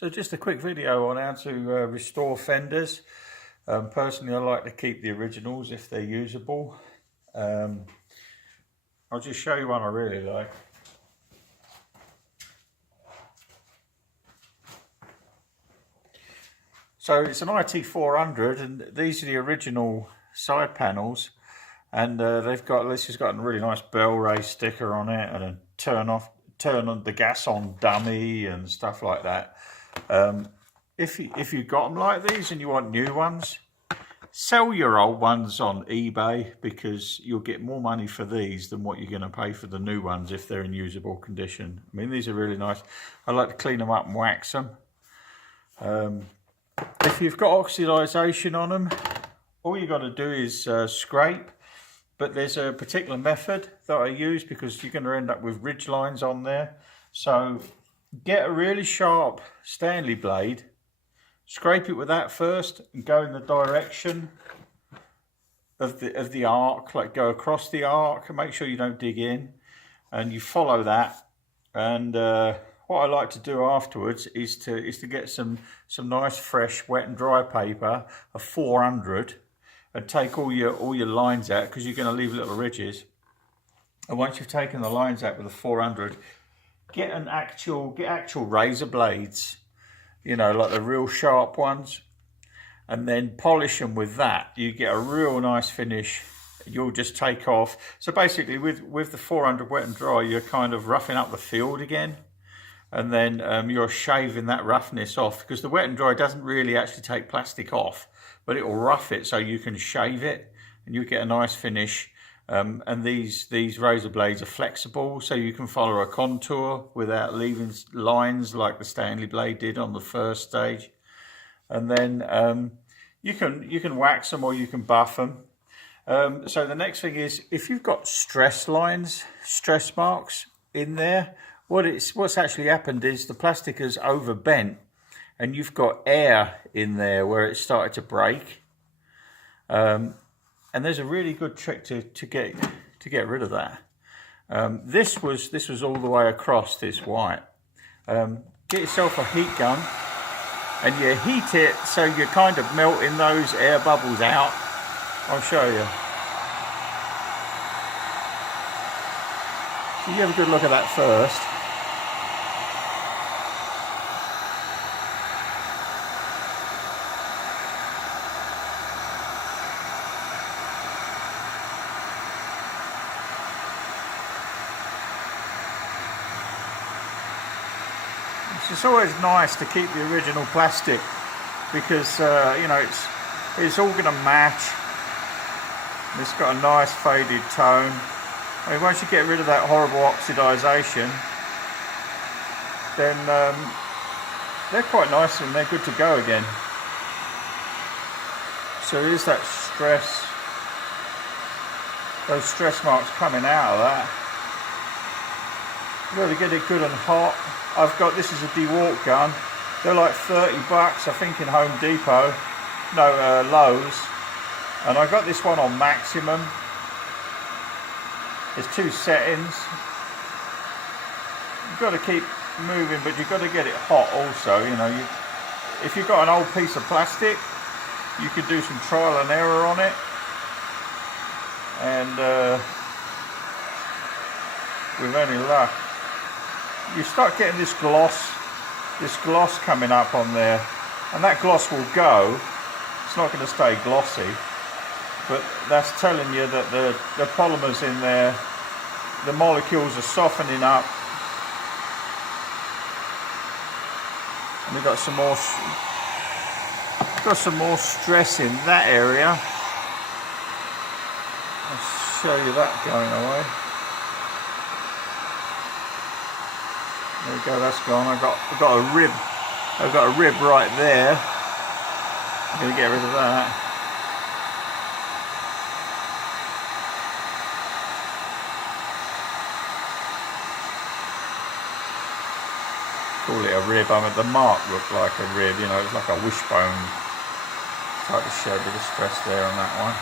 So just a quick video on how to restore fenders. Personally, I like to keep the originals if they're usable. I'll just show you one I really like. So it's an IT400 and these are the original side panels, and this has got a really nice bell raise sticker on it and a turn on the gas on dummy and stuff like that. If you've got them like these and you want new ones, sell your old ones on eBay, because you'll get more money for these than what you're going to pay for the new ones if they're in usable condition. I mean, these are really nice. I like to clean them up and wax them. If you've got oxidization on them, all you got to do is scrape. But there's a particular method that I use because you're going to end up with ridge lines on there. So get a really sharp Stanley blade, scrape it with that first, and go in the direction of the arc, like go across the arc, and make sure you don't dig in, and you follow that. And what I like to do afterwards is to get some nice fresh wet and dry paper, a 400, and take all your lines out, because you're going to leave little ridges. And once you've taken the lines out with a 400, get actual razor blades, you know, like the real sharp ones, and then polish them with that. You get a real nice finish. You'll just take off. So basically with the 400 wet and dry, you're kind of roughing up the field again, and then you're shaving that roughness off, because the wet and dry doesn't really actually take plastic off, but it will rough it so you can shave it and you get a nice finish. And these razor blades are flexible, so you can follow a contour without leaving lines like the Stanley blade did on the first stage. And then you can wax them or you can buff them. So the next thing is, if you've got stress lines, stress marks in there, what's actually happened is the plastic has overbent, and you've got air in there where it started to break. And there's a really good trick to get rid of that. This was all the way across this white. Get yourself a heat gun, and you heat it so you're kind of melting those air bubbles out. I'll show you. So you have a good look at that first. It's always nice to keep the original plastic, because you know, it's all going to match. It's got a nice faded tone. I mean, once you get rid of that horrible oxidization, then they're quite nice and they're good to go again. So there's that stress, those stress marks coming out of that. You've got to get it good and hot. I've got, this is a DeWalt gun. They're like 30 bucks, I think, in Home Depot. No, Lowe's. And I got this one on maximum. There's two settings. You've got to keep moving, but you've got to get it hot also. You know, if you've got an old piece of plastic, you could do some trial and error on it. And with any luck, you start getting this gloss coming up on there, and that gloss will go. It's not going to stay glossy, but that's telling you that the polymers in there, the molecules are softening up. And we've got some more stress in that area. I'll show you that going away. There we go, that's gone. I've got a rib right there. I'm going to get rid of that. Call it a rib. I mean, the mark looked like a rib, you know, it's like a wishbone. Tried to show a bit of stress there on that one.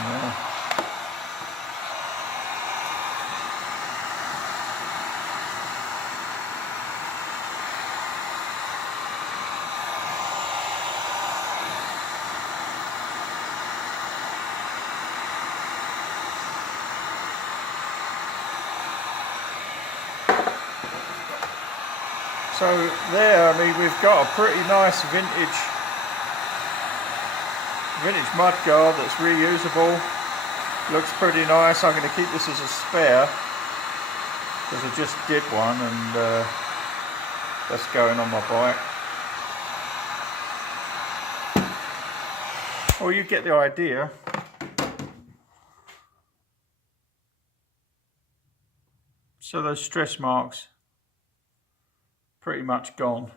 Yeah. So there, I mean, we've got a pretty nice vintage mud guard that's reusable. Looks pretty nice. I'm going to keep this as a spare because I just did one, and that's going on my bike. Well, you get the idea. So those stress marks pretty much gone.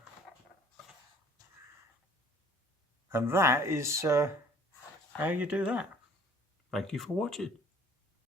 And that is how you do that. Thank you for watching.